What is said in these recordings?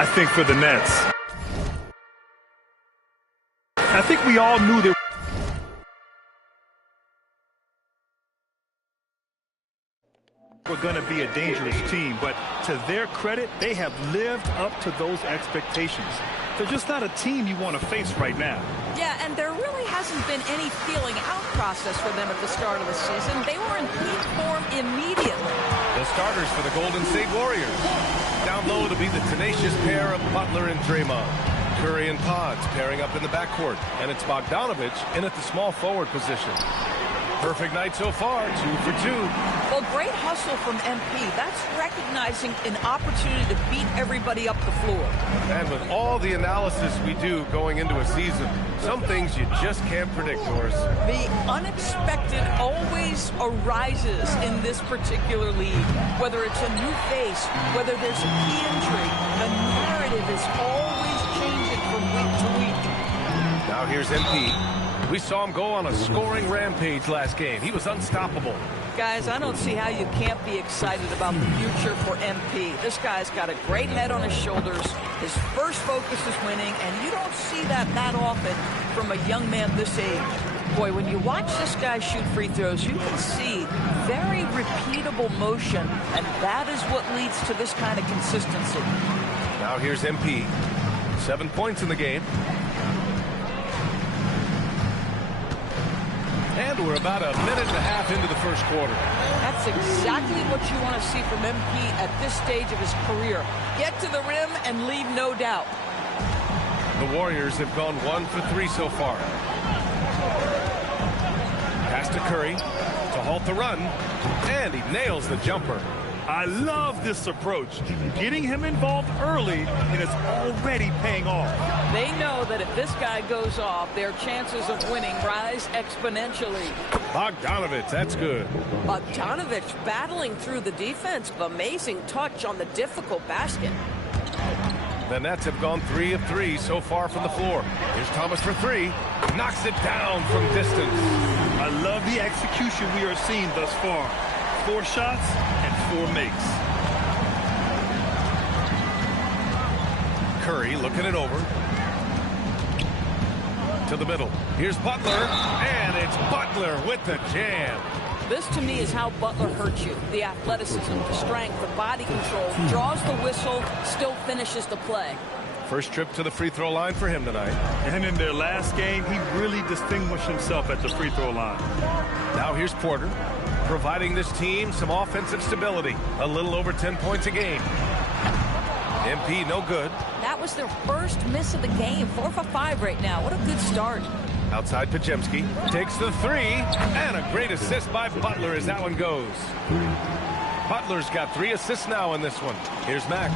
I think for the Nets. I think we all knew that we're going to be a dangerous team, but to their credit, they have lived up to those expectations. They're just not a team you want to face right now. Yeah, and there really hasn't been any feeling out process for them at the start of the season. They were in peak form immediately. The starters for the Golden State Warriors. Down low to be the tenacious pair of Butler and Draymond. Curry and Pods pairing up in the backcourt. And it's Bogdanovich in at the small forward position. Perfect night so far, 2 for 2. Well, great hustle from MP. That's recognizing an opportunity to beat everybody up the floor. And with all the analysis we do going into a season, some things you just can't predict, Doris. The unexpected always arises in this particular league. Whether it's a new face, whether there's a key injury, the narrative is always changing from week to week. Now here's MP. We saw him go on a scoring rampage last game. He was unstoppable. Guys, I don't see how you can't be excited about the future for MP. This guy's got a great head on his shoulders. His first focus is winning, and you don't see that often from a young man this age. Boy, when you watch this guy shoot free throws, you can see very repeatable motion, and that is what leads to this kind of consistency. Now here's MP. 7 points in the game. And we're about a minute and a half into the first quarter. That's exactly what you want to see from MP at this stage of his career. Get to the rim and leave no doubt. The Warriors have gone 1 for 3 so far. Pass to Curry to halt the run. And he nails the jumper. I love this approach. Getting him involved early, and it's already paying off. They know that if this guy goes off, their chances of winning rise exponentially. Bogdanovich, that's good. Bogdanovich battling through the defense. Amazing touch on the difficult basket. The Nets have gone 3 of 3 so far from the floor. Here's Thomas for 3. Knocks it down from distance. I love the execution we are seeing thus far. 4 shots and 4 makes. Curry looking it over. To the middle. Here's Butler. And it's Butler with the jam. This, to me, is how Butler hurts you. The athleticism, the strength, the body control. Draws the whistle, still finishes the play. First trip to the free throw line for him tonight. And in their last game, he really distinguished himself at the free throw line. Now here's Porter, providing this team some offensive stability. A little over 10 points a game. MP no good. That was their first miss of the game. 4 for 5 right now. What a good start. Outside Pajemski takes the 3, and a great assist by Butler as that one goes. Butler's got 3 assists now in this one. Here's Mack.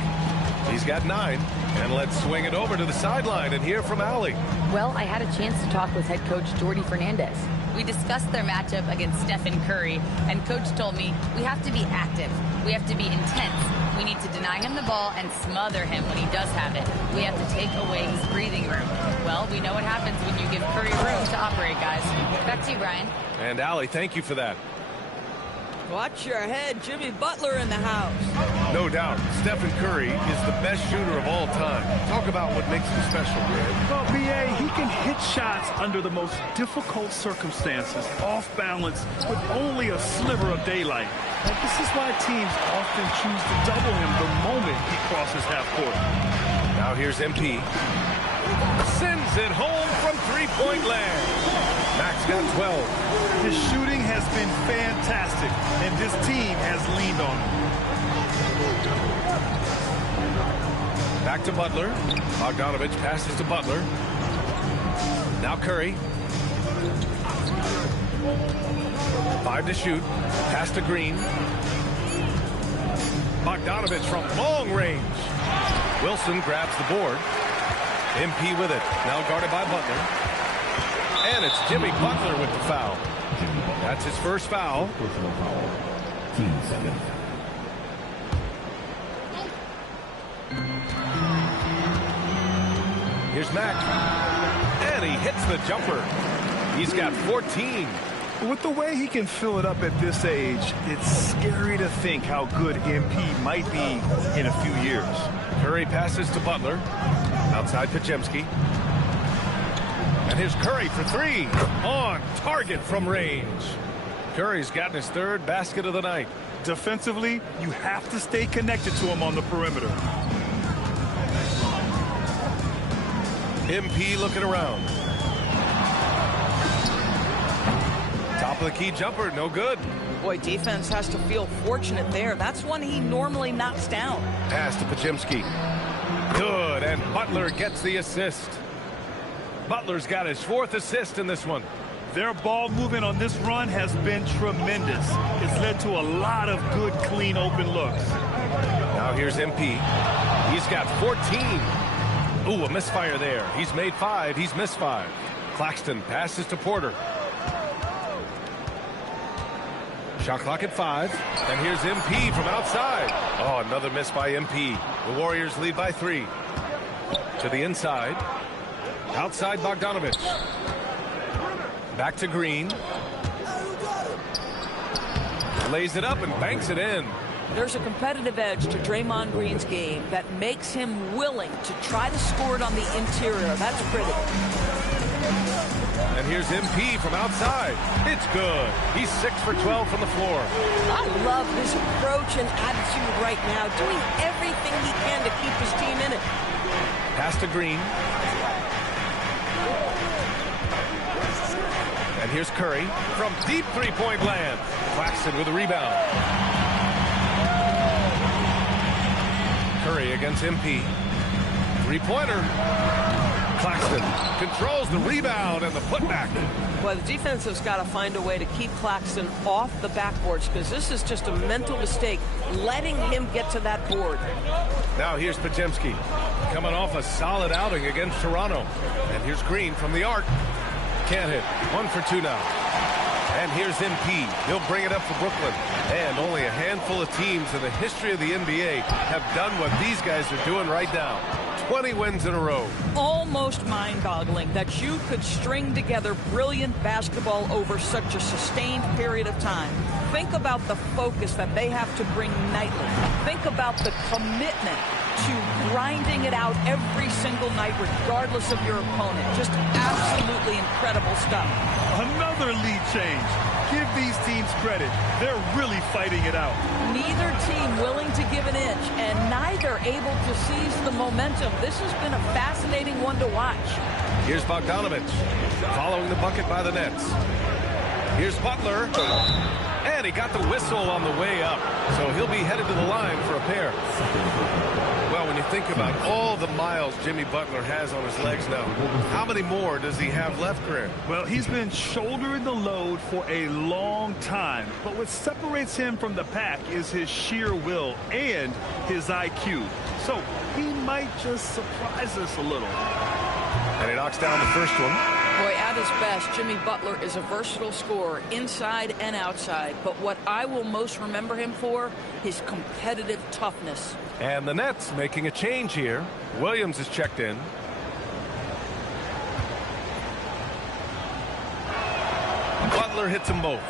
He's got 9, and let's swing it over to the sideline and hear from Allie. Well, I had a chance to talk with head coach Jordi Fernandez. We discussed their matchup against Stephen Curry, and coach told me we have to be active. We have to be intense. We need to deny him the ball and smother him when he does have it. We have to take away his breathing room. Well, we know what happens when you give Curry room to operate, guys. Back to you, Brian. And Allie, thank you for that. Watch your head. Jimmy Butler in the house. No doubt, Stephen Curry is the best shooter of all time. Talk about what makes him special, Greg. Well, B.A., he can hit shots under the most difficult circumstances, off balance, with only a sliver of daylight. And this is why teams often choose to double him the moment he crosses half court. Now here's MP. Sends it home from three-point land. Max got 12. His shooting has been fantastic, and this team has leaned on him. Back to Butler. Bogdanovich passes to Butler. Now Curry. 5 to shoot. Pass to Green. Bogdanovich from long range. Wilson grabs the board. MP with it. Now guarded by Butler. And it's Jimmy Butler with the foul. That's his first foul. Here's Mack. And he hits the jumper. He's got 14. With the way he can fill it up at this age, it's scary to think how good MP might be in a few years. Curry passes to Butler. Outside Pajemski. And here's Curry for three. On target from range. Curry's gotten his third basket of the night. Defensively, you have to stay connected to him on the perimeter. MP looking around. Top of the key jumper, no good. Boy, defense has to feel fortunate there. That's one he normally knocks down. Pass to Pajemski. Good, and Butler gets the assist. Butler's got his fourth assist in this one. Their ball movement on this run has been tremendous. It's led to a lot of good, clean, open looks. Now here's MP. He's got 14. Ooh, a misfire there. He's made 5. He's missed 5. Claxton passes to Porter. Shot clock at 5. And here's MP from outside. Oh, another miss by MP. The Warriors lead by 3. To the inside. Outside Bogdanovich. Back to Green. Lays it up and banks it in. There's a competitive edge to Draymond Green's game that makes him willing to try to score it on the interior. That's critical. And here's MP from outside. It's good. He's 6 for 12 from the floor. I love his approach and attitude right now, doing everything he can to keep his team in it. Pass to Green. And here's Curry from deep three-point land. Claxton with a rebound. Curry against MP. Three-pointer. Claxton controls the rebound and the putback. Well, the defense has got to find a way to keep Claxton off the backboards because this is just a mental mistake, letting him get to that board. Now here's Pajemski coming off a solid outing against Toronto. And here's Green from the arc. Can't hit. 1 for 2 now. And here's MP. He'll bring it up for Brooklyn. And only a handful of teams in the history of the NBA have done what these guys are doing right now. 20 wins in a row. Almost mind-boggling that you could string together brilliant basketball over such a sustained period of time. Think about the focus that they have to bring nightly. Think about the commitment to grinding it out every single night regardless of your opponent. Just absolutely incredible stuff. Another lead change. Give these teams credit. They're really fighting it out. Neither team willing to give an inch and neither able to seize the momentum. This has been a fascinating one to watch. Here's Bogdanovich following the bucket by the Nets. Here's Butler. And he got the whistle on the way up. So he'll be headed to the line for a pair. Well, when you think about all the miles Jimmy Butler has on his legs now, how many more does he have left, Grant? Well, he's been shouldering the load for a long time. But what separates him from the pack is his sheer will and his IQ. So he might just surprise us a little. And he knocks down the first one. Boy, at his best, Jimmy Butler is a versatile scorer inside and outside. But what I will most remember him for, his competitive toughness. And the Nets making a change here. Williams is checked in. Butler hits them both.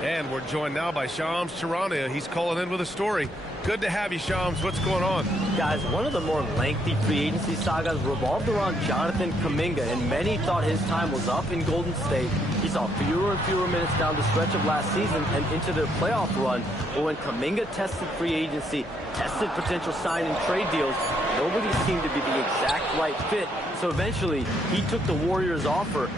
And we're joined now by Shams Charania. He's calling in with a story. Good to have you, Shams. What's going on? Guys, one of the more lengthy free agency sagas revolved around Jonathan Kuminga, and many thought his time was up in Golden State. He saw fewer and fewer minutes down the stretch of last season and into their playoff run. But when Kuminga tested free agency, tested potential sign and trade deals, nobody seemed to be the exact right fit. So eventually, he took the Warriors' offer.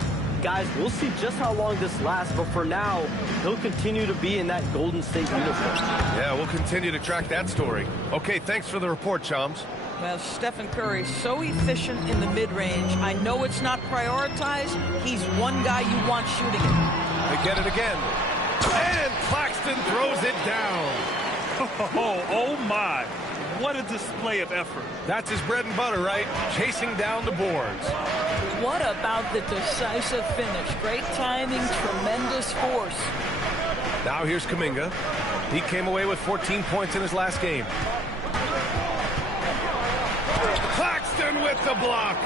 Guys, we'll see just how long this lasts, but for now, he'll continue to be in that Golden State uniform. Yeah, we'll continue to track that story. Okay, thanks for the report, Shams. Well, Stephen Curry, so efficient in the mid-range. I know it's not prioritized. He's one guy you want shooting it. They get it again. And Claxton throws it down. Oh my. What a display of effort. That's his bread and butter, right? Chasing down the boards. What about the decisive finish? Great timing, tremendous force. Now here's Kuminga. He came away with 14 points in his last game. Claxton with the block.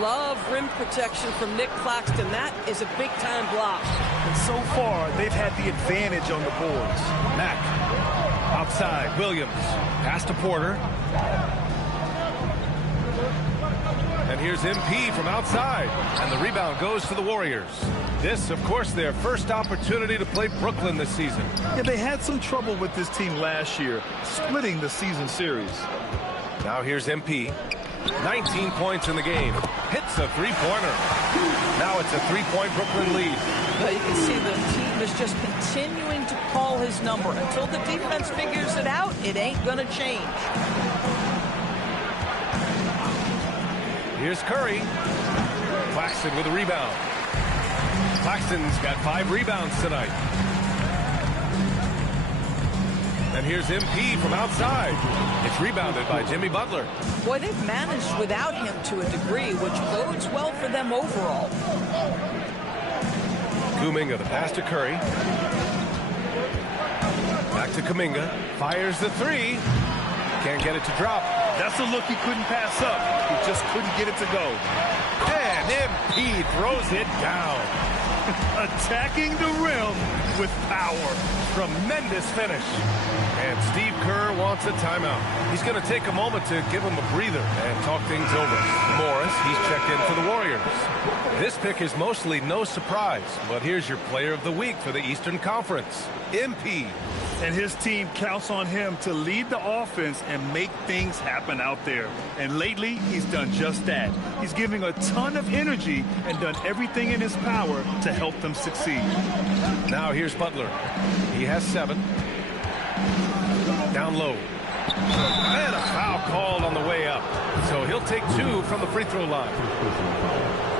Love rim protection from Nick Claxton. That is a big-time block. And so far, they've had the advantage on the boards. Mack outside. Williams. Pass to Porter. And here's MP from outside. And the rebound goes to the Warriors. This, of course, their first opportunity to play Brooklyn this season. Yeah, they had some trouble with this team last year, splitting the season series. Now here's MP. 19 points in the game. Hits a three-pointer. Now it's a three-point Brooklyn lead. Well, you can see the team is just continuing to call his number. Until the defense figures it out, it ain't going to change. Here's Curry. Claxton with a rebound. Claxton's got 5 rebounds tonight. And here's MP from outside. It's rebounded by Jimmy Butler. Boy, they've managed without him to a degree, which bodes well for them overall. Kuminga, the pass to Curry. Back to Kuminga. Fires the three. Can't get it to drop. That's a look he couldn't pass up. He just couldn't get it to go. And MP throws it down. Attacking the rim with power. Tremendous finish. And Steve Kerr wants a timeout. He's going to take a moment to give him a breather and talk things over. Morris, he's checked in for the Warriors. This pick is mostly no surprise, but here's your player of the week for the Eastern Conference, MP. And his team counts on him to lead the offense and make things happen out there. And lately, he's done just that. He's giving a ton of energy and done everything in his power to help them succeed. Now here's Butler. He has 7. Down low. And a foul called on the way up. So he'll take 2 from the free throw line.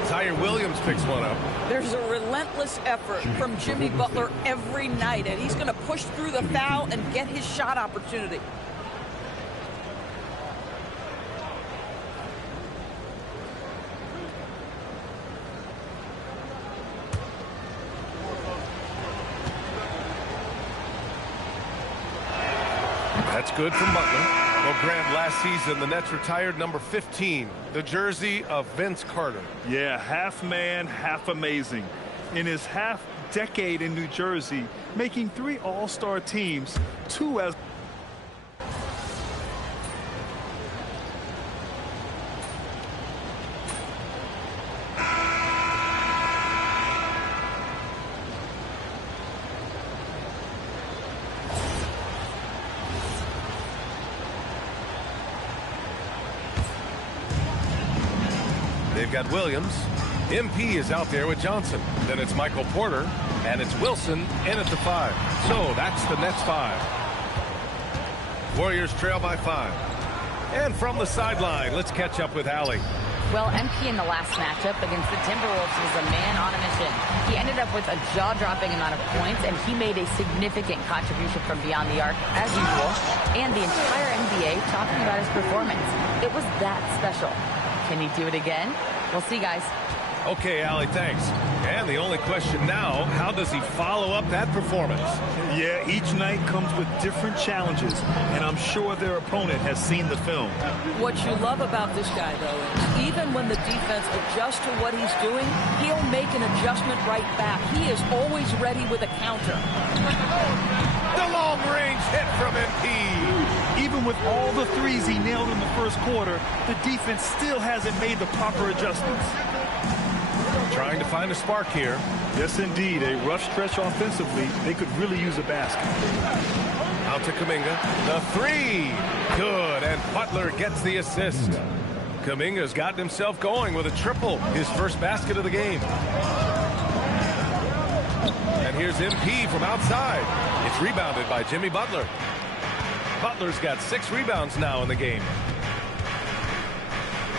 Tyre Williams picks one up. There's a relentless effort from Jimmy Butler every night, and he's going to push through the foul and get his shot opportunity. That's good from Butler. Well, Grant, last season, the Nets retired number 15, the jersey of Vince Carter. Yeah, half man, half amazing. In his half decade in New Jersey, making 3 all-star teams, 2 as... They've got Williams. MP is out there with Johnson. Then it's Michael Porter, and it's Wilson in at the 5. So that's the Nets 5. Warriors trail by 5. And from the sideline, let's catch up with Allie. Well, MP in the last matchup against the Timberwolves was a man on a mission. He ended up with a jaw-dropping amount of points, and he made a significant contribution from beyond the arc, as usual. And the entire NBA talking about his performance. It was that special. Can he do it again? We'll see, guys. Okay, Allie, thanks. And the only question now, how does he follow up that performance? Yeah, each night comes with different challenges, and I'm sure their opponent has seen the film. What you love about this guy, though, is even when the defense adjusts to what he's doing, he'll make an adjustment right back. He is always ready with a counter. The long-range hit from MP. Even with all the threes he nailed in the first quarter, the defense still hasn't made the proper adjustments. Trying to find a spark here. Yes, indeed. A rough stretch offensively. They could really use a basket. Out to Kuminga. The 3. Good. And Butler gets the assist. Kuminga's gotten himself going with a triple. His first basket of the game. And here's MP from outside. It's rebounded by Jimmy Butler. Butler's got 6 rebounds now in the game.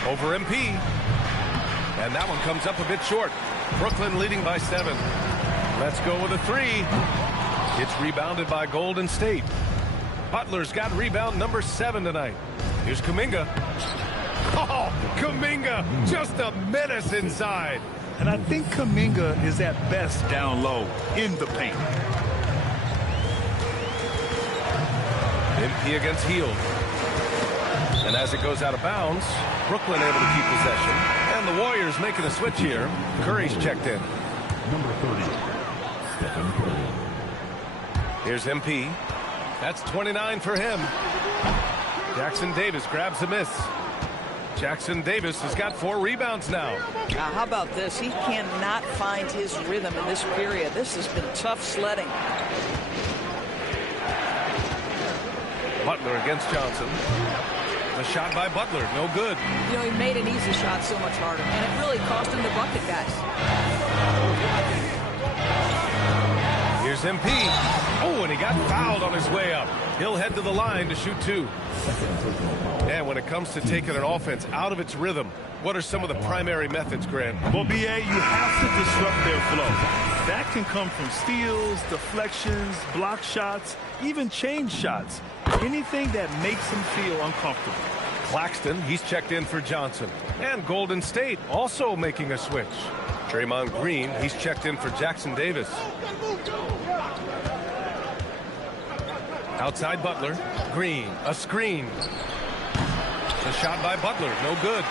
Over MP. And that one comes up a bit short. Brooklyn leading by 7. Let's go with a 3. It's rebounded by Golden State. Butler's got rebound number 7 tonight. Here's Kuminga. Oh, Kuminga, just a menace inside. And I think Kuminga is at best down low in the paint. MP against Hield. And as it goes out of bounds, Brooklyn able to keep possession. And the Warriors making a switch here. Curry's checked in. Number 30, Stephen Curry. Here's MP. That's 29 for him. Jackson Davis grabs a miss. Jackson Davis has got 4 rebounds now. How about this? He cannot find his rhythm in this period. This has been tough sledding. Butler against Johnson. The shot by Butler, no good. You know, he made an easy shot so much harder, and it really cost him the bucket, guys. Here's MP. Oh, and he got fouled on his way up. He'll head to the line to shoot 2. And when it comes to taking an offense out of its rhythm, what are some of the primary methods, Grant? Well, BA, you have to disrupt their flow. That can come from steals, deflections, block shots, even change shots. Anything that makes them feel uncomfortable. Claxton, he's checked in for Johnson. And Golden State also making a switch. Draymond Green, he's checked in for Jackson Davis. Outside Butler. Green, a screen. The shot by Butler, no good.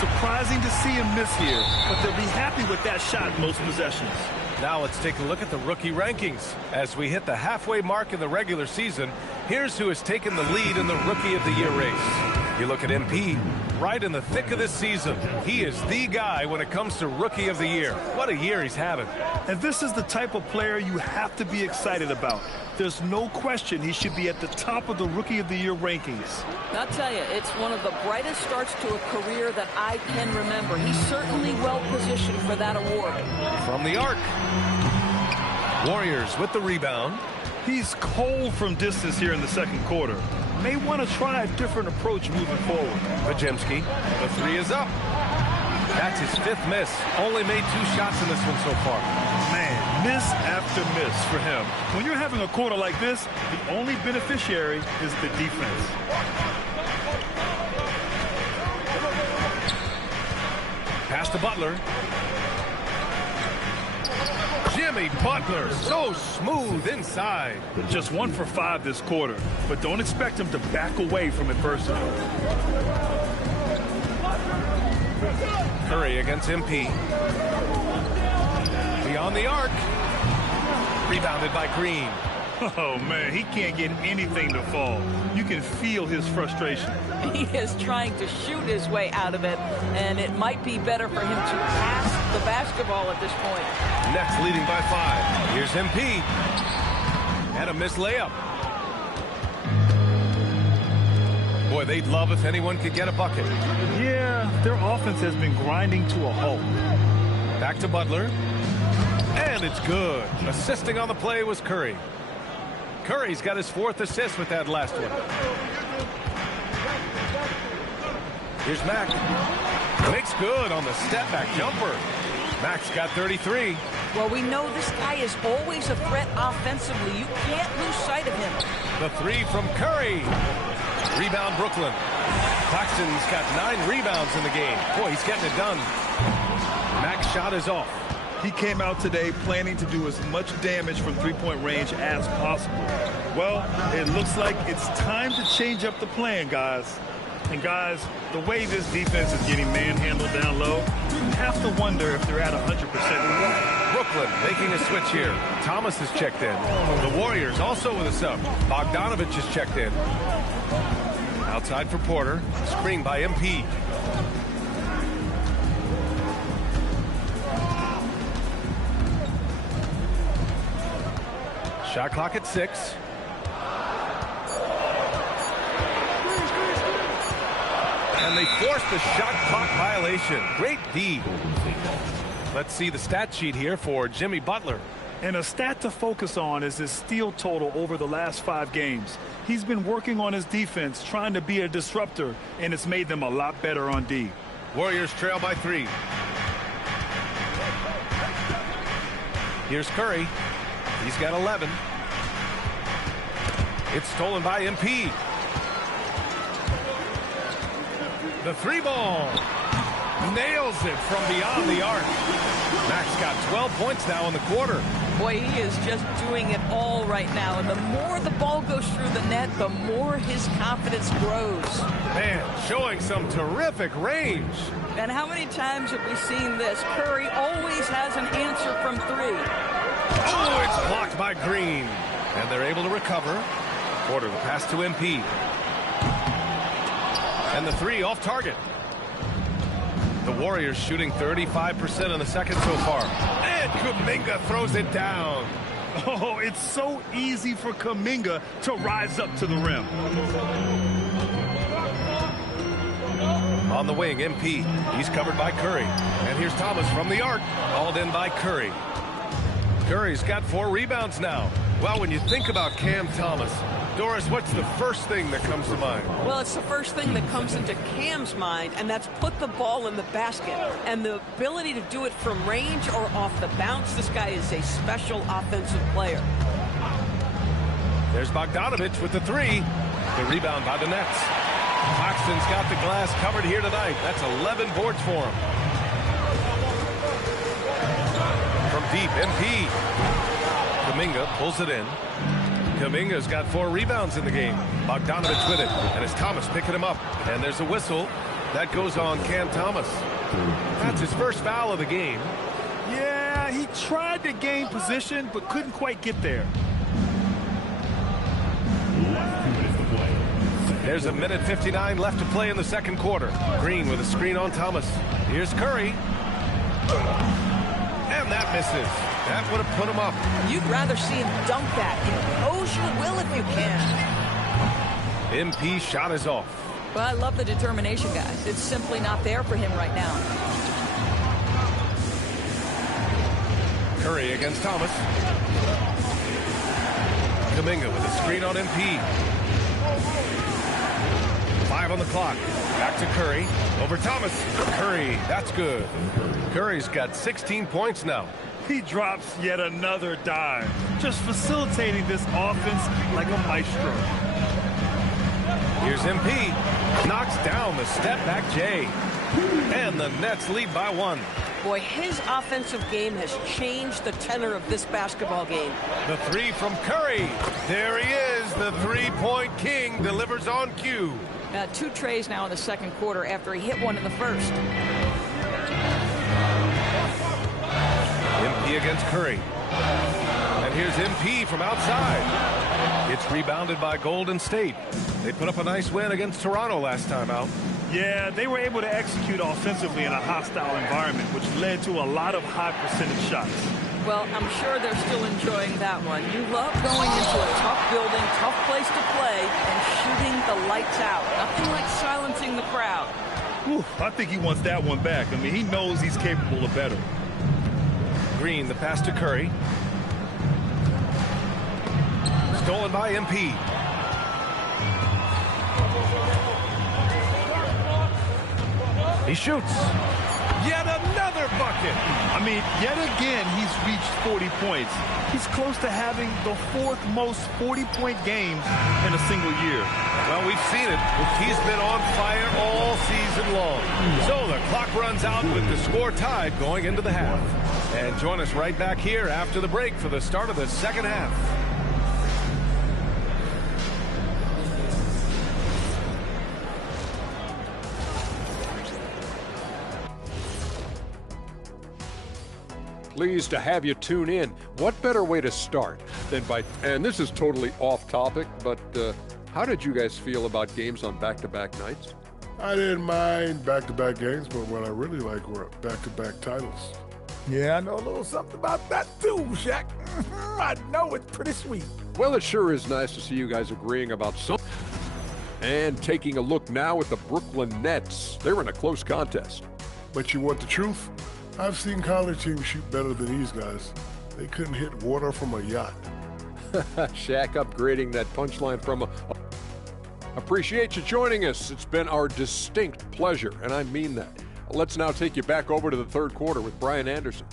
Surprising to see him miss here, but they'll be happy with that shot most possessions. Now let's take a look at the rookie rankings. As we hit the halfway mark in the regular season, here's who has taken the lead in the Rookie of the Year race. You look at MP, right in the thick of this season. He is the guy when it comes to Rookie of the Year. What a year he's having. And this is the type of player you have to be excited about. There's no question he should be at the top of the Rookie of the Year rankings. I'll tell you, it's one of the brightest starts to a career that I can remember. He's certainly well positioned for that award. From the arc. Warriors with the rebound. He's cold from distance here in the second quarter. May want to try a different approach moving forward. Bajemski, the 3 is up. That's his 5th miss. Only made 2 shots in this one so far. Man, miss after miss for him. When you're having a quarter like this, the only beneficiary is the defense. Pass to Butler. Jimmy Butler, so smooth inside. Just 1 for 5 this quarter, but don't expect him to back away from adversity. Curry against MP. Beyond the arc. Rebounded by Green. Oh, man, he can't get anything to fall. You can feel his frustration. He is trying to shoot his way out of it, and it might be better for him to pass the basketball at this point. Nets leading by 5. Here's MP. And a missed layup. Boy, they'd love if anyone could get a bucket. Yeah, their offense has been grinding to a halt. Back to Butler. And it's good. Assisting on the play was Curry. Curry's got his 4th assist with that last one. Here's Mack. Makes good on the step-back jumper. Mack's got 33. Well, we know this guy is always a threat offensively. You can't lose sight of him. The 3 from Curry. Rebound Brooklyn. Claxton's got 9 rebounds in the game. Boy, he's getting it done. Mack's shot is off. He came out today planning to do as much damage from three-point range as possible. Well, it looks like it's time to change up the plan, guys. And guys, the way this defense is getting manhandled down low, you have to wonder if they're at 100%. Brooklyn making a switch here. Thomas is checked in. The Warriors also with a sub. Bogdanovich is checked in. Outside for Porter. Screen by MP. Shot clock at 6. And they forced the shot clock violation. Great D. Let's see the stat sheet here for Jimmy Butler. And a stat to focus on is his steal total over the last 5 games. He's been working on his defense, trying to be a disruptor, and it's made them a lot better on D. Warriors trail by 3. Here's Curry. He's got 11. It's stolen by MP. The 3-ball. Nails it from beyond the arc. Max got 12 points now in the quarter. Boy, he is just doing it all right now. And the more the ball goes through the net, the more his confidence grows. Man, showing some terrific range. And how many times have we seen this? Curry always has an answer from 3. Oh, it's blocked by Green. And they're able to recover. Porter, the pass to MP. And the 3 off target. The Warriors shooting 35% in the second so far. And Kuminga throws it down. Oh, it's so easy for Kuminga to rise up to the rim. On the wing, MP. He's covered by Curry. And here's Thomas from the arc. Hauled in by Curry. Curry's got 4 rebounds now. Well, when you think about Cam Thomas, Doris, what's the first thing that comes to mind? Well, it's the first thing that comes into Cam's mind, and that's put the ball in the basket. And the ability to do it from range or off the bounce, this guy is a special offensive player. There's Bogdanovich with the 3. The rebound by the Nets. Claxton's got the glass covered here tonight. That's 11 boards for him. From deep, MP. Kuminga pulls it in. Kuminga's got 4 rebounds in the game. Bogdanovich with it. And it's Thomas picking him up. And there's a whistle. That goes on Cam Thomas. That's his first foul of the game. Yeah, he tried to gain position, but couldn't quite get there. There's a minute 59 left to play in the second quarter. Green with a screen on Thomas. Here's Curry. And that misses. That would have put him up. You'd rather see him dunk that. Impose your will if you can. MP shot is off. Well, I love the determination, guys. It's simply not there for him right now. Curry against Thomas. Kuminga with a screen on MP. 5 on the clock. Back to Curry. Over Thomas. Curry. That's good. Curry's got 16 points now. He drops yet another dime, just facilitating this offense like a maestro. Here's MP. Knocks down the step-back J. And the Nets lead by 1. Boy, his offensive game has changed the tenor of this basketball game. The 3 from Curry. There he is. The three-point king delivers on cue. 2 trays now in the second quarter after he hit one in the first. MP against Curry. And here's MP from outside. It's rebounded by Golden State. They put up a nice win against Toronto last time out. Yeah, they were able to execute offensively in a hostile environment, which led to a lot of high percentage shots. Well, I'm sure they're still enjoying that one. You love going into a tough building, tough place to play, and shooting the lights out. Nothing like silencing the crowd. Whew, I think he wants that one back. I mean, he knows he's capable of better. Green, the pass to Curry. Stolen by MP. He shoots. Yet another bucket. I mean, yet again, he's reached 40 points. He's close to having the 4th most 40-point games in a single year. Well, we've seen it. He's been on fire all season long. So the clock runs out with the score tied going into the half. And join us right back here after the break for the start of the second half. Pleased to have you tune in. What better way to start than by, and this is totally off topic, but how did you guys feel about games on back-to-back nights? I didn't mind back-to-back games, but what I really like were back-to-back titles. Yeah, I know a little something about that too, Shaq. I know it's pretty sweet. Well, it sure is nice to see you guys agreeing about something. And taking a look now at the Brooklyn Nets. They're in a close contest. But you want the truth? I've seen college teams shoot better than these guys. They couldn't hit water from a yacht. Shaq upgrading that punchline from a... Appreciate you joining us. It's been our distinct pleasure, and I mean that. Let's now take you back over to the third quarter with Brian Anderson.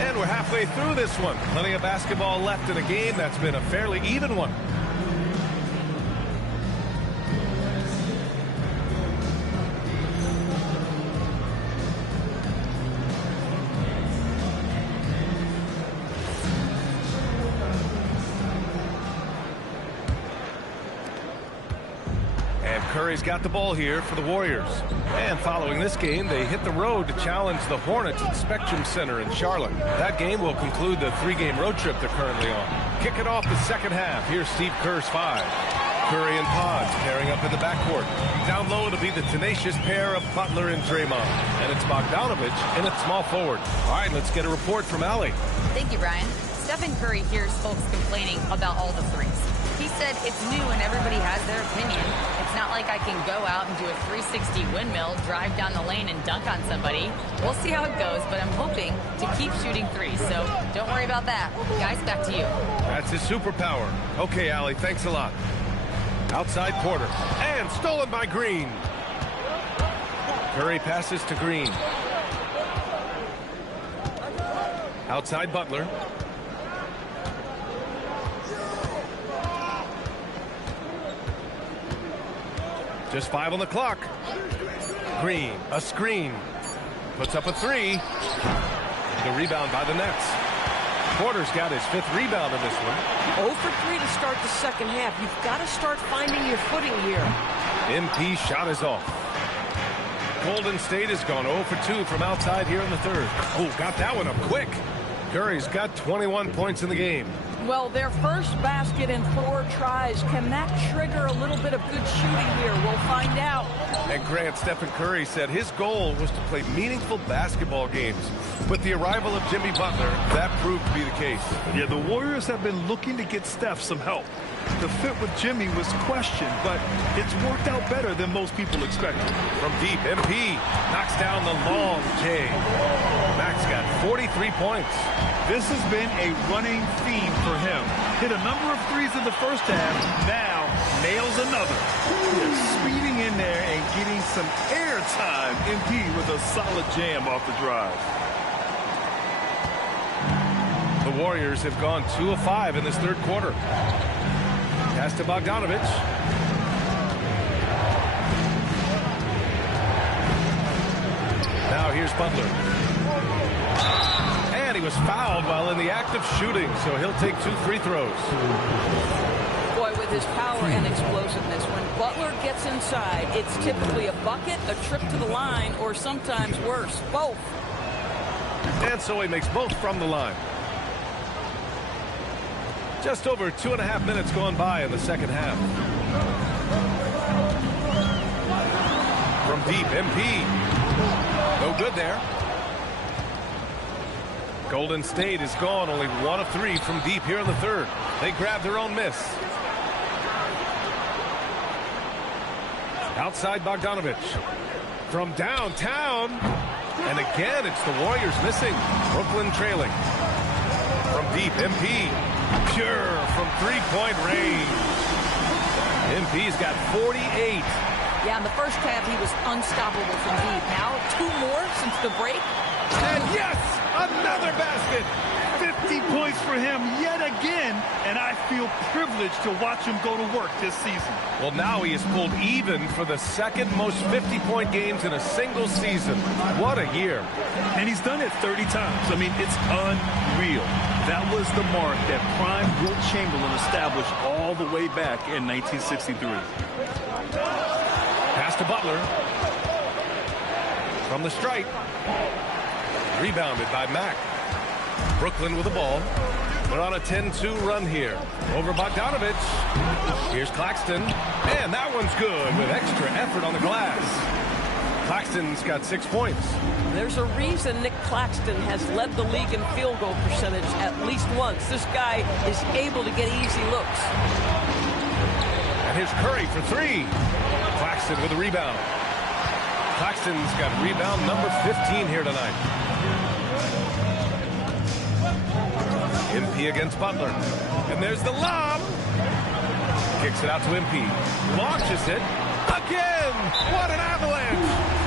And we're halfway through this one. Plenty of basketball left in a game that's been a fairly even one. Curry's got the ball here for the Warriors. And following this game, they hit the road to challenge the Hornets at Spectrum Center in Charlotte. That game will conclude the 3-game road trip they're currently on. Kicking off the second half, here's Steve Kerr's 5. Curry and Pods pairing up in the backcourt. Down low, it'll be the tenacious pair of Butler and Draymond. And it's Bogdanovich in at small forward. All right, let's get a report from Allie. Thank you, Brian. Stephen Curry hears folks complaining about all the threes. He said it's new and everybody has their opinion. It's not like I can go out and do a 360 windmill, drive down the lane and dunk on somebody. We'll see how it goes, but I'm hoping to keep shooting threes, so don't worry about that. Guys, back to you. That's his superpower. Okay, Allie, thanks a lot. Outside Porter, and stolen by Green. Curry passes to Green. Outside Butler. Just 5 on the clock. Green, a screen. Puts up a 3. The rebound by the Nets. Porter's got his 5th rebound in this one. 0 for 3 to start the second half. You've got to start finding your footing here. MP shot is off. Golden State has gone 0 for 2 from outside here in the third. Oh, got that one up quick. Curry's got 21 points in the game. Well, their first basket in 4 tries. Can that trigger a little bit of good shooting here? We'll find out. And Grant, Stephen Curry said his goal was to play meaningful basketball games. With the arrival of Jimmy Butler, that proved to be the case. Yeah, the Warriors have been looking to get Steph some help. The fit with Jimmy was questioned, but it's worked out better than most people expected. From deep, MP knocks down the long J. Max got 43 points. This has been a running theme for him. Hit a number of threes in the first half, now nails another. Speeding in there and getting some air time. MP with a solid jam off the drive. The Warriors have gone 2 of 5 in this third quarter. Pass to Bogdanovich. Now here's Butler. And he was fouled while in the act of shooting, so he'll take 2 free throws. Boy, with his power and explosiveness, when Butler gets inside, it's typically a bucket, a trip to the line, or sometimes worse, both. And so he makes both from the line. Just over 2.5 minutes gone by in the second half. From deep, MP. No good there. Golden State is gone, only 1 of 3 from deep here in the third. They grab their own miss. Outside Bogdanovich. From downtown. And again, it's the Warriors missing. Brooklyn trailing. From deep, MP. Pure from 3-point range. MP's got 48. Yeah, in the first half, he was unstoppable from deep. Now, 2 more since the break. And yes, another basket. 50 points for him yet again, and I feel privileged to watch him go to work this season. Well, now he has pulled even for the second most 50-point games in a single season. What a year. And he's done it 30 times. I mean, it's unreal. That was the mark that prime Wilt Chamberlain established all the way back in 1963. Pass to Butler. From the stripe. Rebounded by Mack. Brooklyn with the ball. They're on a 10-2 run here. Over Bogdanovich. Here's Claxton. And that one's good with extra effort on the glass. Claxton's got 6 points. There's a reason Nick Claxton has led the league in field goal percentage at least once. This guy is able to get easy looks. And here's Curry for 3. Claxton with a rebound. Claxton's got rebound number 15 here tonight. MP against Butler. And there's the lob. Kicks it out to MP. Launches it. Again! What an avalanche!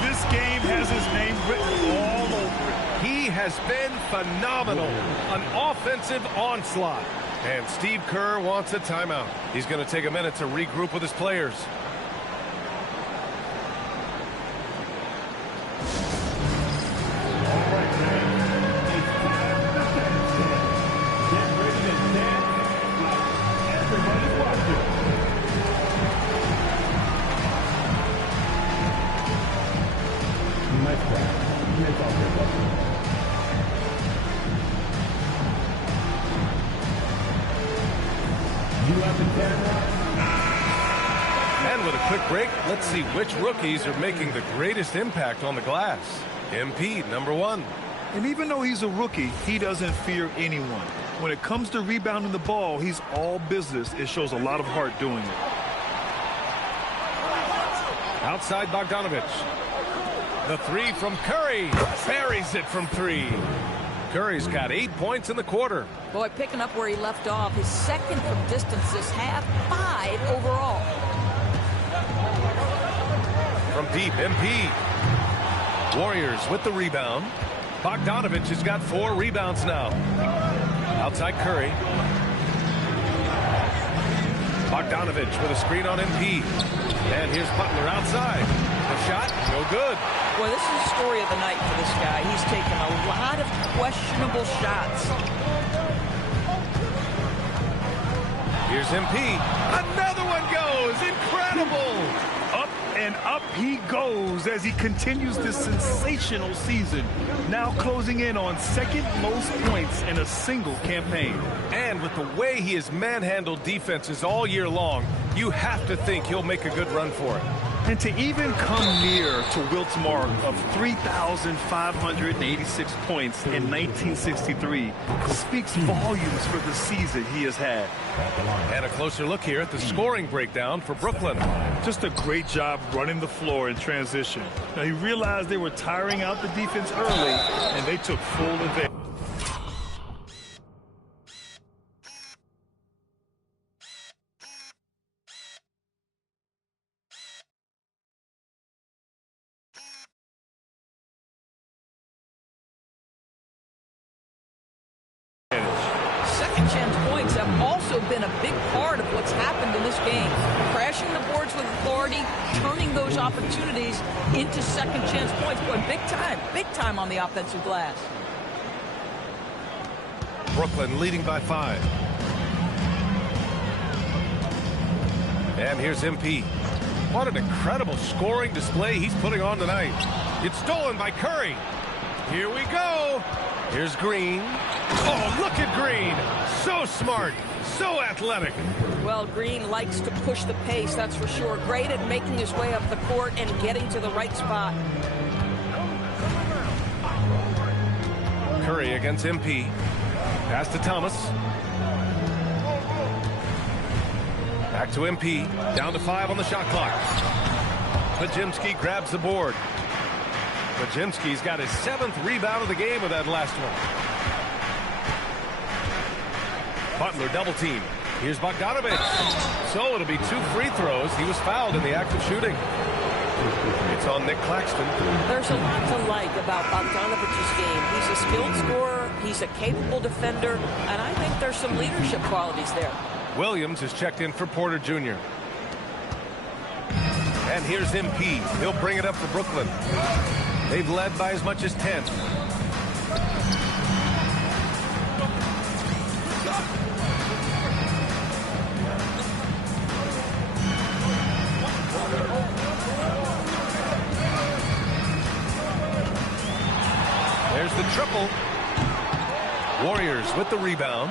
This game has his name written all over it. He has been phenomenal. An offensive onslaught. And Steve Kerr wants a timeout. He's going to take a minute to regroup with his players. And with a quick break, let's see which rookies are making the greatest impact on the glass. MP, number 1. And even though he's a rookie, he doesn't fear anyone. When it comes to rebounding the ball, he's all business. It shows a lot of heart doing it. Outside Bogdanovich. The 3 from Curry. Buries it from 3. Curry's got 8 points in the quarter. Boy, picking up where he left off. His second from distance this half, 5 overall. From deep, MP. Warriors with the rebound. Bogdanovich has got 4 rebounds now. Outside Curry. Bogdanovich with a screen on MP. And here's Butler outside. The shot, no good. Boy, this is the story of the night for this guy. He's taken a lot of questionable shots. Here's MP. Another one goes. Incredible. Up and up he goes as he continues this sensational season. Now closing in on second most points in a single campaign. And with the way he has manhandled defenses all year long, you have to think he'll make a good run for it. And to even come near to Wilt's mark of 3,586 points in 1963 speaks volumes for the season he has had. And a closer look here at the scoring breakdown for Brooklyn. Just a great job running the floor in transition. Now, he realized they were tiring out the defense early, and they took full advantage. Second chance points have also been a big part of what's happened in this game. Crashing the boards with authority, turning those opportunities into second chance points. Boy, big time on the offensive glass. Brooklyn leading by 5. And here's MP. What an incredible scoring display he's putting on tonight. It's stolen by Curry. Here we go. Here's Green. Oh, look at Green. So smart, so athletic. Well, Green likes to push the pace, that's for sure. Great at making his way up the court and getting to the right spot. Curry against MP. Pass to Thomas. Back to MP. Down to 5 on the shot clock. Podziemski grabs the board. Podziemski's got his 7th rebound of the game with that last one. Butler double team. Here's Bogdanovich. So it'll be 2 free throws. He was fouled in the act of shooting. It's on Nick Claxton. There's a lot to like about Bogdanovich's game. He's a skilled scorer, he's a capable defender, and I think there's some leadership qualities there. Williams is checked in for Porter Jr. And here's MP. He'll bring it up for Brooklyn. They've led by as much as 10. There's the triple. Warriors with the rebound.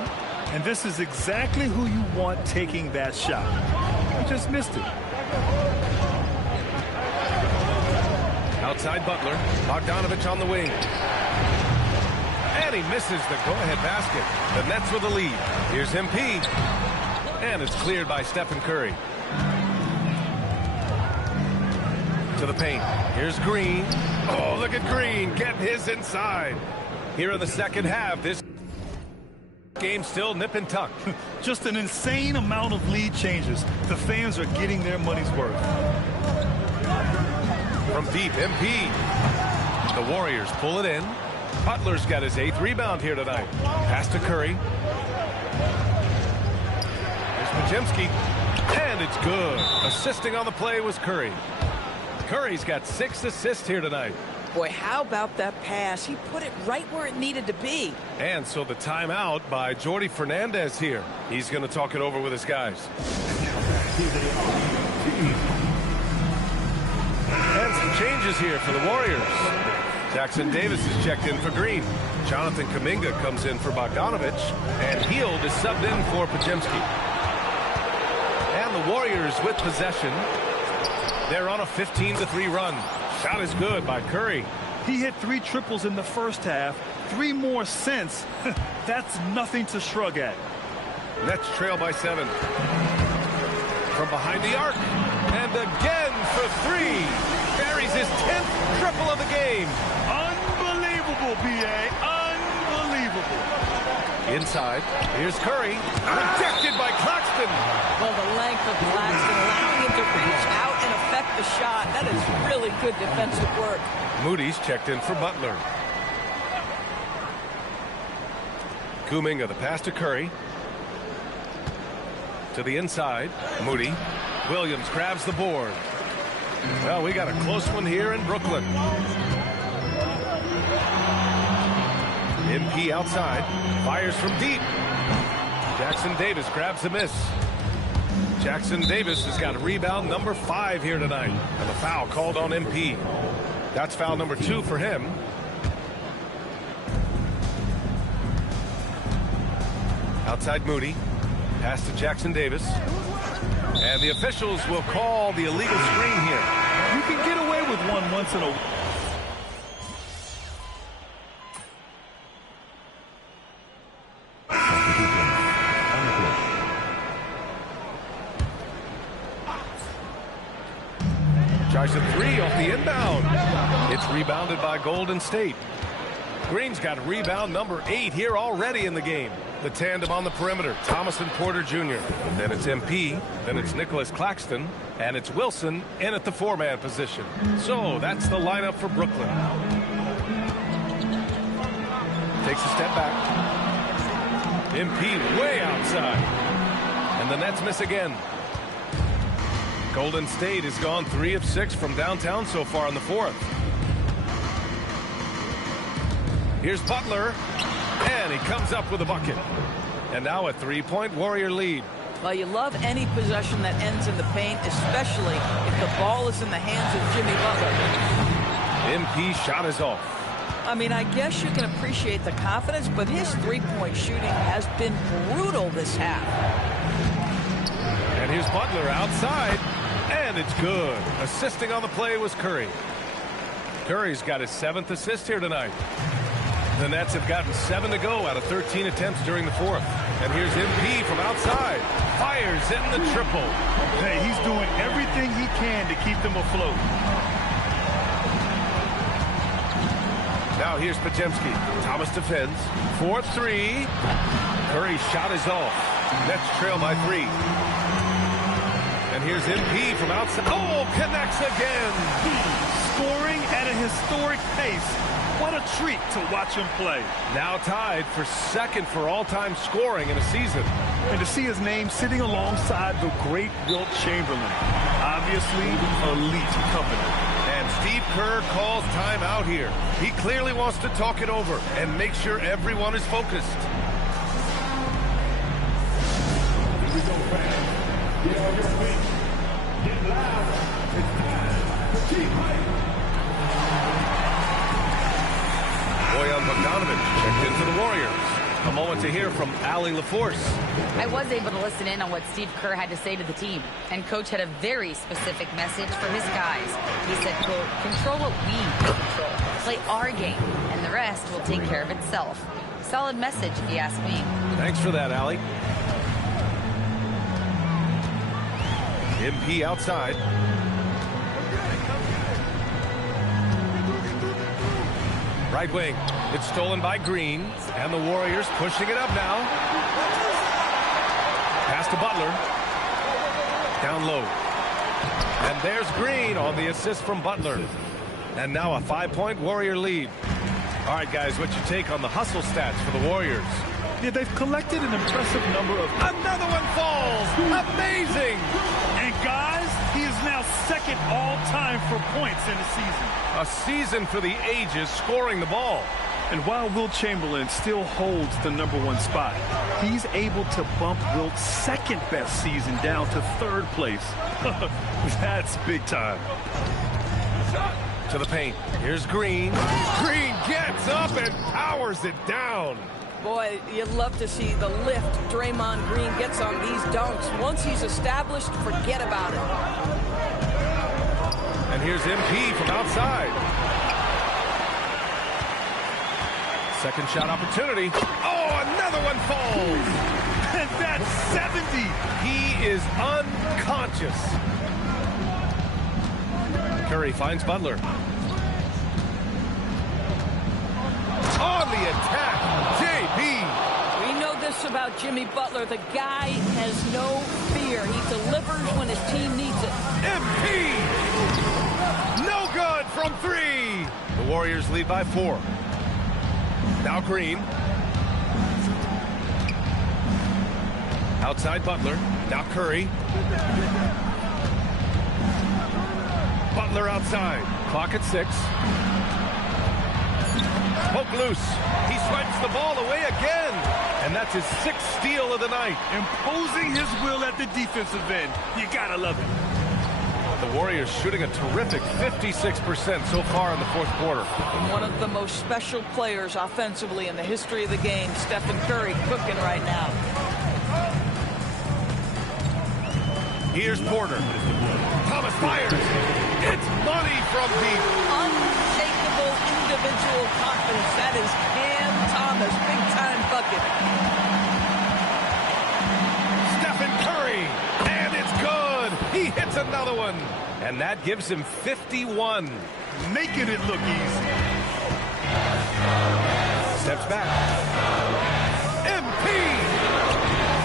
And this is exactly who you want taking that shot. I just missed it. Outside Butler. Bogdanovich on the wing. And he misses the go-ahead basket. The Nets with the lead. Here's MP. And it's cleared by Stephen Curry. To the paint. Here's Green. Oh, look at Green getting his inside. Here in the second half, this game still nip and tuck. Just an insane amount of lead changes. The fans are getting their money's worth. From deep, MP. The Warriors pull it in. Butler's got his 8th rebound here tonight. Pass to Curry. There's Podziemski. And it's good. Assisting on the play was Curry. Curry's got 6 assists here tonight. Boy, how about that pass? He put it right where it needed to be. And so the timeout by Jordi Fernandez here. He's going to talk it over with his guys. And some changes here for the Warriors. Jackson Davis is checked in for Green. Jonathan Kuminga comes in for Bogdanovich. And Hield is subbed in for Podziemski. And the Warriors with possession. They're on a 15-3 run. Shot is good by Curry. He hit 3 triples in the first half, 3 more since. That's nothing to shrug at. Nets trail by 7. From behind the arc. And again for 3. Buries his 10th triple of the game. Unbelievable, B.A. Unbelievable. Inside. Here's Curry. Rejected by Claxton. Well, the length of Claxton allowing him to reach out and affect the shot. That is really good defensive work. Moody's checked in for Butler. Kuminga, the pass to Curry. To the inside. Moody. Williams grabs the board. Well, we got a close one here in Brooklyn. MP outside. Fires from deep. Jackson Davis grabs the miss. Jackson Davis has got a rebound number 5 here tonight. And the foul called on MP. That's foul number 2 for him. Outside Moody. Pass to Jackson Davis. And the officials will call the illegal screen here. You can get away with one once in a while. Tries a 3 off the inbound. It's rebounded by Golden State. Green's got rebound number 8 here already in the game. The tandem on the perimeter, Thomas and Porter Jr. Then it's MP, then it's Nicholas Claxton, and it's Wilson in at the 4-man position. So that's the lineup for Brooklyn. Takes a step back. MP way outside. And the Nets miss again. Golden State has gone 3 of 6 from downtown so far in the 4th. Here's Butler, and he comes up with a bucket. And now a 3-point Warrior lead. Well, you love any possession that ends in the paint, especially if the ball is in the hands of Jimmy Butler. MP shot is off. I mean, I guess you can appreciate the confidence, but his 3-point shooting has been brutal this half. And here's Butler outside, and it's good. Assisting on the play was Curry. Curry's got his 7th assist here tonight. The Nets have gotten 7 to go out of 13 attempts during the 4th. And here's MP from outside. Fires in the triple. Hey, he's doing everything he can to keep them afloat. Now here's Podziemski. Thomas defends. 4-3. Curry's shot is off. Nets trail by 3. And here's MP from outside. Oh, connects again. Scoring at a historic pace. What a treat to watch him play. Now tied for 2nd for all-time scoring in a season. And to see his name sitting alongside the great Wilt Chamberlain. Obviously, elite company. And Steve Kerr calls timeout here. He clearly wants to talk it over and make sure everyone is focused. Here we go, fans. Get on your feet. Get loud. It's time to keep fighting. Bojan Bogdanovic checked in for the Warriors. A moment to hear from Allie LaForce. I was able to listen in on what Steve Kerr had to say to the team, and Coach had a very specific message for his guys. He said, quote, control what we control, play our game, and the rest will take care of itself. Solid message, if you ask me. Thanks for that, Allie. MP outside. Right wing. It's stolen by Green. And the Warriors pushing it up now. Pass to Butler. Down low. And there's Green on the assist from Butler. And now a 5-point Warrior lead. All right, guys, what's your take on the hustle stats for the Warriors? Yeah, they've collected an impressive number of... Another one falls! Amazing! And guys, he is now 2nd all-time for points in a season. A season for the ages scoring the ball. And while Wilt Chamberlain still holds the #1 spot, he's able to bump Wilt's 2nd best season down to 3rd place. That's big time. To the paint. Here's Green. Green gets up and powers it down. Boy, you'd love to see the lift Draymond Green gets on these dunks. Once he's established, forget about it. And here's MP from outside. Second shot opportunity. Oh, another one falls. And that's 70. He is unconscious. Curry finds Butler. On the attack, JB. We know this about Jimmy Butler. The guy has no fear. He delivers when his team needs it. MP! No good from 3. The Warriors lead by 4. Now Green. Outside Butler. Now Curry. Butler outside. Clock at 6. Poke loose. He swipes the ball away again. And that's his 6th steal of the night. Imposing his will at the defensive end. You gotta love it. The Warriors shooting a terrific 56% so far in the 4th quarter. One of the most special players offensively in the history of the game, Stephen Curry, cooking right now. Here's Porter. Thomas fires. It's money from deep. Unshakable individual confidence. That is Cam Thomas. Big time bucket. Stephen Curry. And it's good. He hits another one. And that gives him 51. Making it look easy. Steps back. MP.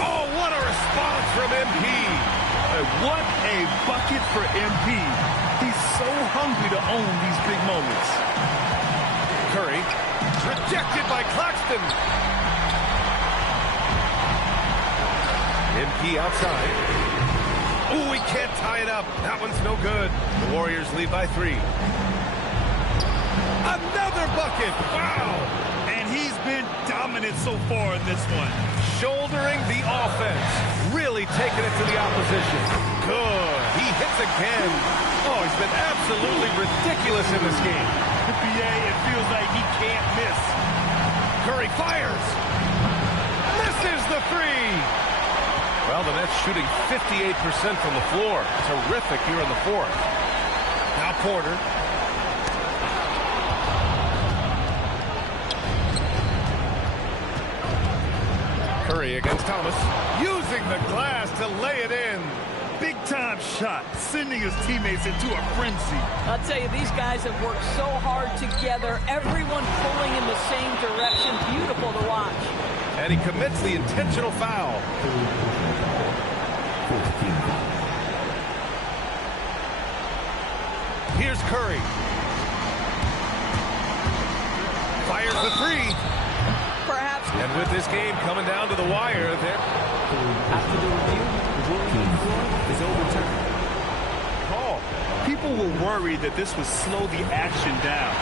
Oh, what a response from MP. What a bucket for MP. He's so hungry to own these big moments. Curry, rejected by Claxton. MP outside. Ooh, he can't tie it up. That one's no good. The Warriors lead by 3. Another bucket. Wow. And he's been dominant so far in this one. Shouldering the offense. Really taking it to the opposition. Good. He hits again. Oh, he's been absolutely ridiculous in this game. NBA, it feels like he can't miss. Curry fires. Misses the 3. Well, the Nets shooting 58% from the floor. Terrific here in the 4th. Now Porter. Curry against Thomas. Using the glass to lay it in. Big time shot, sending his teammates into a frenzy. I'll tell you, these guys have worked so hard together. Everyone pulling in the same direction. Beautiful to watch. And he commits the intentional foul. Here's Curry. Fires the 3. Perhaps. And with this game coming down to the wire, there. After the review, the ruling is overturned. Call. People were worried that this would slow the action down.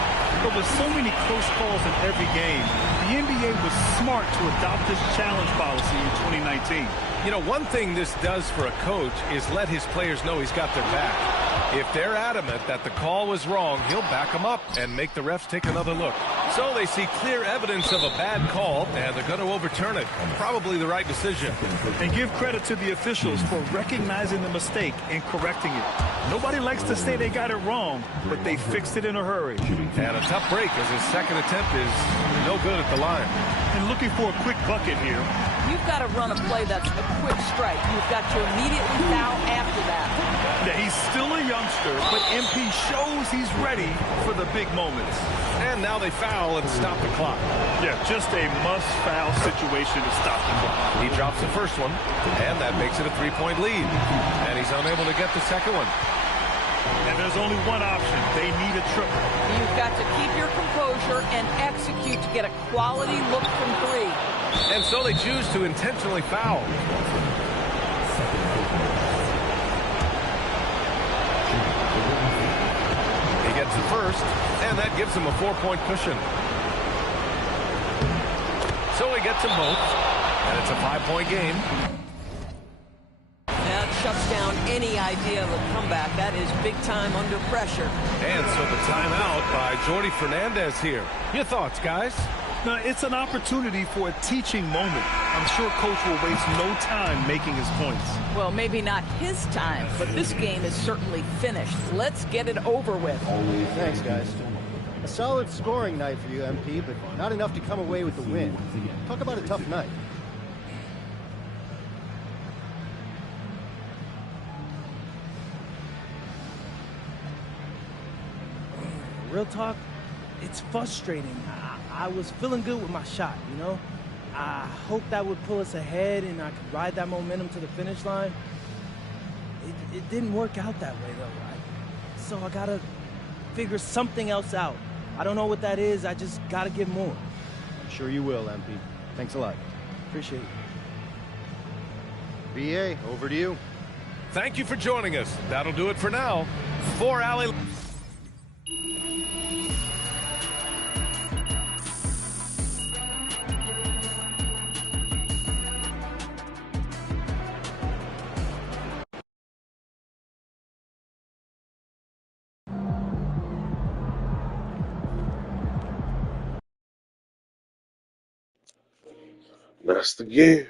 But with so many close calls in every game, the NBA was smart to adopt this challenge policy in 2019. You know, one thing this does for a coach is let his players know he's got their back. If they're adamant that the call was wrong, he'll back them up and make the refs take another look. So they see clear evidence of a bad call, and they're going to overturn it. Probably the right decision. And give credit to the officials for recognizing the mistake and correcting it. Nobody likes to say they got it wrong, but they fixed it in a hurry. And a tough break as his second attempt is no good at the line. And looking for a quick bucket here. You've got to run a play that's a quick strike. You've got to immediately foul after that. Yeah, he's still a youngster, but MP shows he's ready for the big moments. And now they foul and stop the clock. Yeah, just a must-foul situation to stop the clock. He drops the first one, and that makes it a 3-point lead. And he's unable to get the second one. And there's only one option. They need a triple. You've got to keep your composure and execute to get a quality look from 3. And so they choose to intentionally foul. He gets the first, and that gives him a 4-point cushion. So he gets them both, and it's a 5-point game. That shuts down any idea of a comeback. That is big time under pressure. And so the timeout by Jordi Fernandez here. Your thoughts, guys? Now, it's an opportunity for a teaching moment. I'm sure Coach will waste no time making his points. Well, maybe not his time, but this game is certainly finished. Let's get it over with. Thanks, guys. A solid scoring night for you, MP, but not enough to come away with the win. Talk about a tough night. Real talk, it's frustrating. I was feeling good with my shot, you know? I hoped that would pull us ahead and I could ride that momentum to the finish line. It didn't work out that way, though. So I gotta figure something else out. I don't know what that is. I just gotta give more. I'm sure you will, MP. Thanks a lot. Appreciate it. BA, over to you. Thank you for joining us. That'll do it for now. For Allie. That's the game.